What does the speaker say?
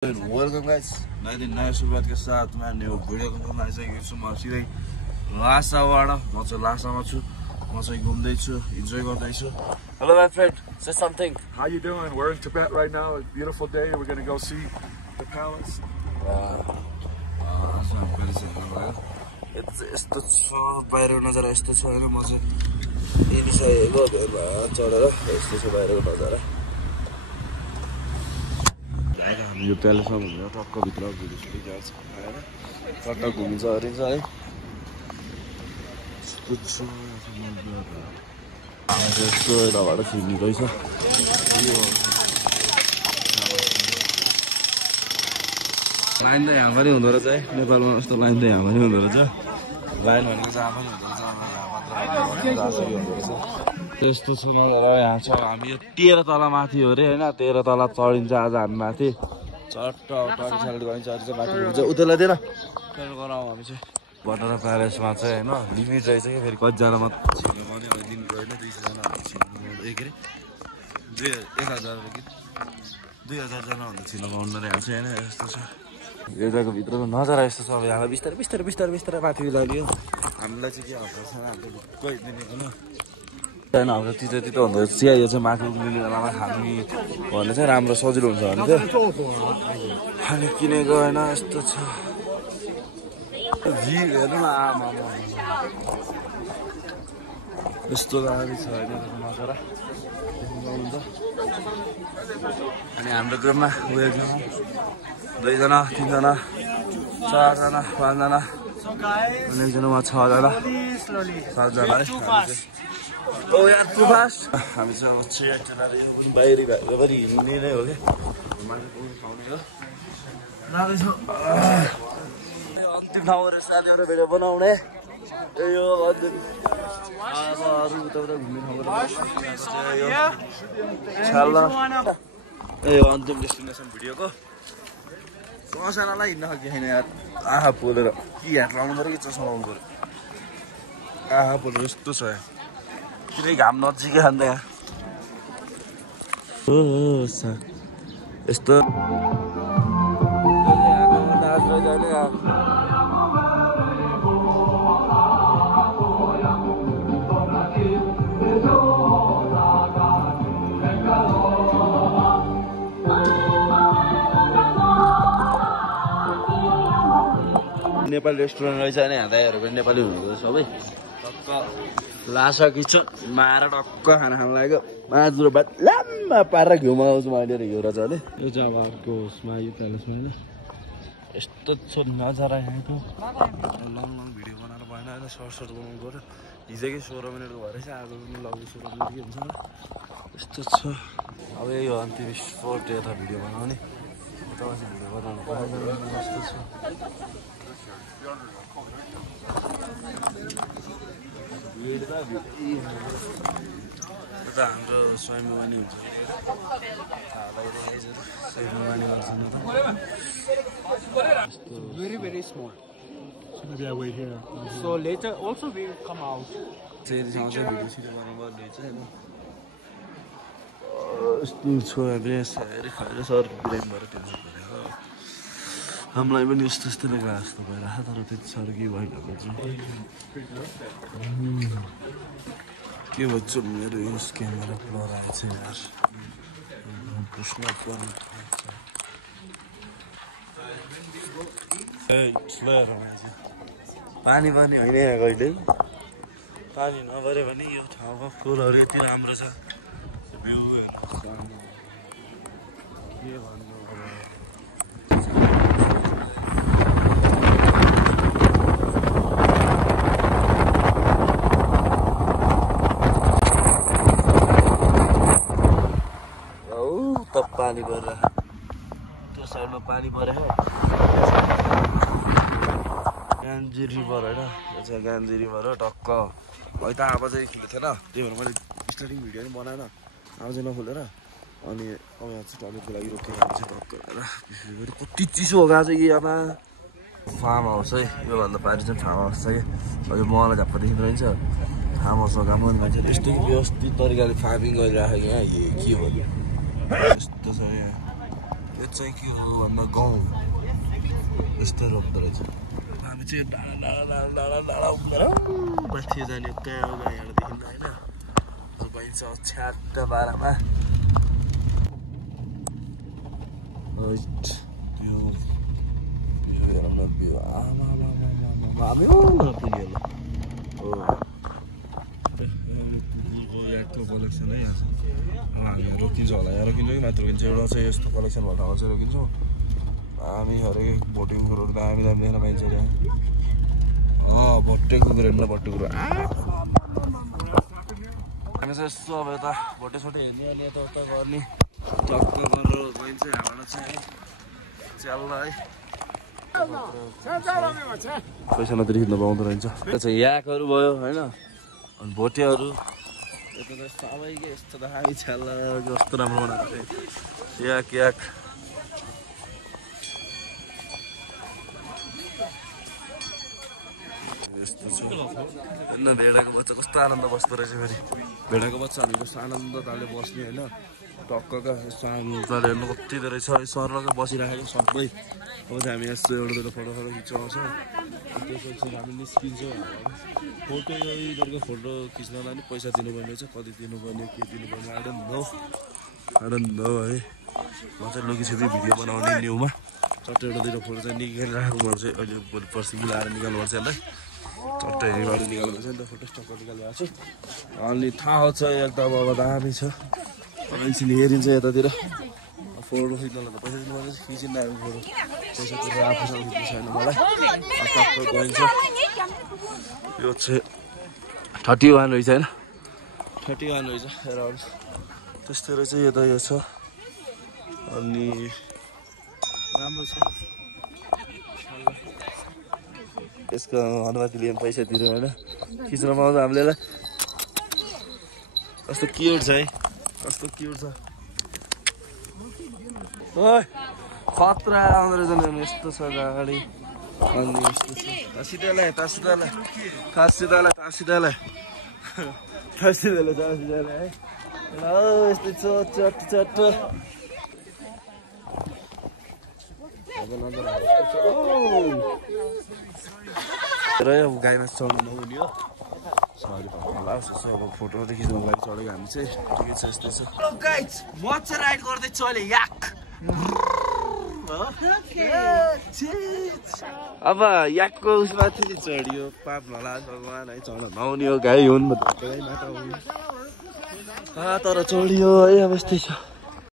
Welcome guys, नयाँ दिन नयाँ सुरुवात के साथ मैं न्यू भिडियो को आइसकेको छु। म सिधै लासाबाट म चाहिँ लासामा छु। म चाहिँ घुम्दै छु, इन्जोय गर्दै छु। Hello my friend, say something. How you doing? We're in Tibet right now. It's a beautiful day. We're going to go see the palace. यस्तो छ बाहिरको नजारा, यस्तो छ हैन। म चाहिँ हिँडिसकेको भेरमा चढेर यस्तो छ बाहिरको नजारा। हामी यो प्यालेसमा घुमेर टक्क भित्र भिडियो जान्छ हैन। टक्क घुमिन्छ हरिन्छ है। यस्तो यताबाट छिर्ने रहेछ। लाइन त यहाँ पनि हुँदो रहेछ है। नेपालमा यस्तो लाइन त यहाँ पनि हुँदो रहेछ। लाइन भनेको जहाँ पनि हुँदो रहेछ। त्यस्तो छ नजारा यहाँ छ। हामी यो 13 तला माथि हो रे हैन। 13 तला चढिन्छ आज हामी माथि। चट्ट टर्न गरिन्छ अझै माथि हुन्छ। उतैलाई दिएर टर्न गराउँ हामी चाहिँ। बटरा प्यालेसमा चाहिँ हैन लिमिट रहेछ के फेरि कतिजना मात्र छिर्नु पर्ने अब लिमिट होइन 200 जना छिर्नु एक रे 1000 कि 2000 जना भन्दा छिर्नु पाउँदैन रे यहाँ चाहिँ हैन। यस्तो छ यो जग्गाको भित्रको नजारा यस्तो छ। अब यहाँ बिस्तारै माथि लाग्यो। हामीलाई चाहिँ के हुन्छ हामीले कोही दिने हैन हैन। हाम्रो तितो हुँदो चिया यो चाहिँ माथि उक्लिने बेलामा खाने भने चाहिँ राम्रो सजिलो हुन्छ भने चाहिँ खाने किनेको हैन। यस्तो छ भिड हेर्नु न आमा यस्तो गाडी छ हैन नजारा हुन्छ। अनि हाम्रो ग्रुपमा उयो 2 जना 3 जना 4 जना 5 जना अनि एकजनामा 6 जना 7 जना है। ओ यार टु फास्ट। हामी चाहिँ अब चाहिँ बाहिरी पनि हिँड्ने नै हो कि माथि पुग्नु पाउने हो जाँदैछ। अन्तिम ठाउँ रहेछ साथीहरु भिडियो बनाउने। यो अन्तिम अब अरू उता घुम्ने ठाउँ यो अन्तिम डेस्टिनेसन भिडियोको। मसालालाई हिँड्न सक्यो छैन यार। आहा पोलेर कि हात लाउनु पऱ्यो कि चस्मा लाउनु पऱ्यो। आहा पोलेर यस्तो छ यहाँ किन घाम नजिकै खान्छ यहाँ। यस्तो नेपाली रेस्टुरेन्ट रहेछ नि। यहाँ दाइहरू पनि नेपाली हुनुहुन्छ सबै। टक्क लासा किचन माएर टक्क खाना खानु लाग्यो। माजुर भात लाम्मा पारेर घिउमा आउँछु मैले यो रजाले। यो चाहिँ अब अर्को उसमा यो प्यालेसमा होइन यस्तो छ नजारा यहाँको। लङ भिडियो बनाएर भएन होइन सर्ट बनाउनु पऱ्यो। हिजोकै 16 मिनटको भएर चाहिँ आज पनि लग्यो 16 मिनट के हुन्छ यस्तो छ। अब यही हो अन्तिम स्पोर्ट यता भिडियो बनाउने भिडियो बनाउनु पर्दैन यस्तो छ। हाम्रो स्वयम्भूवानी हुन्छ very small. So maybe I wait here. So later also we will come out. यस्तो छ हेरी खाएर सर ब्रेक भएर टेन्सन गरेको। हामीलाई पनि यस्तो यस्तो लगा जस्तो भइरहेको तर त्यति साह्रो केही भइरहेको छ। के भन्छ मेरो यस क्यामेरा ब्लर आएछ यार। पुस्न पर्ने पानी पनि होइन यहाँ कहिले पानी नभरे भने यो ठाउँको फुलहरू यति राम्रो छ। भ्यू के भन्नु पानी परेर त्यो साइडमा पानी परेको गान्जी रिभर होइन। यो चाहिँ गान्जी रिभर हो टक्क। अहिले त आमा चाहिँ खुलेको थिएन त्यही भएर मैले स्टार्टिङ भिडियो पनि बनाएन आमा चाहिँ नखोलेर। अनि अब यहाँ चाहिँ टयलेटको लागि रोकेर चाहिँ टक्क हेरेर कति चिसो हो गएको छ कि आमा। फार्म हाउस है योभन्दा पारि चाहिँ फार्म हाउस छ कि यो मलाई झप्प देखिँदो रहेछ। फार्म हाउसमा काम गर्ने मान्छे त्यस्तै व्यवस्थित तरिकाले फार्मिङ गरिरहेको यहाँ के हो यस्तो छ यहाँ। यो चाहिँ के हो भन्दा गाउँ यस्तै रोप्दो रहेछ हामी चाहिँ डाँडा उभिएर माथि जाने कहाँ हो यहाँबाट देखिँदा होइन बहिन्छ छ्याट्ट बाह्रमा कलेक्सन है यहाँ हामी रोकिन्छ होला यहाँ रोकिन्छ कि मात्र रोकिन्छ एउटा चाहिँ यस्तो कलेक्सन भएको ठाउँमा चाहिँ रोकिन्छौँ हामी हरेक भोटिङको रोक्दा हामी दामी देख्न पाइन्छ यहाँ भोटे कुकुर हेर्नु भोटे कुकुर हामी चाहिँ यस्तो अब यता भोटे सोटे हेर्ने अनि यताउता गर्ने टक्क गरेर गइन्छ यहाँबाट चाहिँ च्याल्ला है पैसा मात्रै खिच्न पाउँदो रहेछ त्यो चाहिँ याकहरू भयो होइन अनि भोटेहरू यता त सबैको यस्तो त हामी छ्याल्ला कस्तो राम्रो बनाएको याक याक यस्तो छ होइन भेडाको बच्चा कस्तो आनन्द बस्दो रहेछ फेरि भेडाको बच्चाहरू कस्तो आनन्दताले बस्ने होइन टक्कका यस्तो आनन्दताले हेर्नु कति धेरै छ सरलकै बसिराखेको सबै अब चाहिँ हामी यस्तो एउटा दुईवटा फोटो खिचाउँछ त्यसपछि हामी निस्किन्छौँ फोटो यिनीहरूको फोटो खिच्नलाई नि पैसा दिनुपर्ने रहेछ कति दिनुपर्ने के दिनुपर्ने आई डोन्ट नो है म चाहिँ लोकी छेत्री भिडियो बनाउने न्युमा चट्टै एउटा दुईवटा फोटो चाहिँ निकालिराखेको पर्छ अहिले भोलि पर्सि मिलाएर निकाल्नुपर्छ यसलाई चट्टै हेरिबाट निकाल्नुपर्छ नि त फोटो टक्क निकालिरहेको छु अनि थाहा छ एकदम अब दामी छ एकछिन हेरिन्छ यतातिर फोटो खिच्नलाई त पैसा दिनुपर्छ खिचिन्न हामी फोटो पैसा तिरेर आफूसँग खिच्नु छैन मलाई टक्क गइन्छ यो चाहिँ 31 रहेछ होइन 31 रहेछ एराउन्ड त्यस्तै रहेछ यता यो छ अनि राम्रो छ यसको अनुमतिले पनि पैसा तिर्यो होइन खिच्न पाउँछ हामीले यसलाई कस्तो क्युट छ है कस्तो क्युट छ ओइ खतरा आउँदो रहेछ नि यस्तो छ गाडी अनि यस्तो छ तासिदालाई है यस्तो छ चट्ट र अब गाईमा चढ्नु नहुने हो सरी भन्नु अब फोटो मात्रै खिच्नुको लागि चढेको हामी चाहिँ ठिकै छ यस्तै छ गाइज म चाहिँ राइड गर्दैछु अहिले याक अब याकको उसमाथि चाहिँ चढियो पाप नला भगवान् है चढ्न नहुने हो गाई हुन् तर चढियो है अब यस्तै छ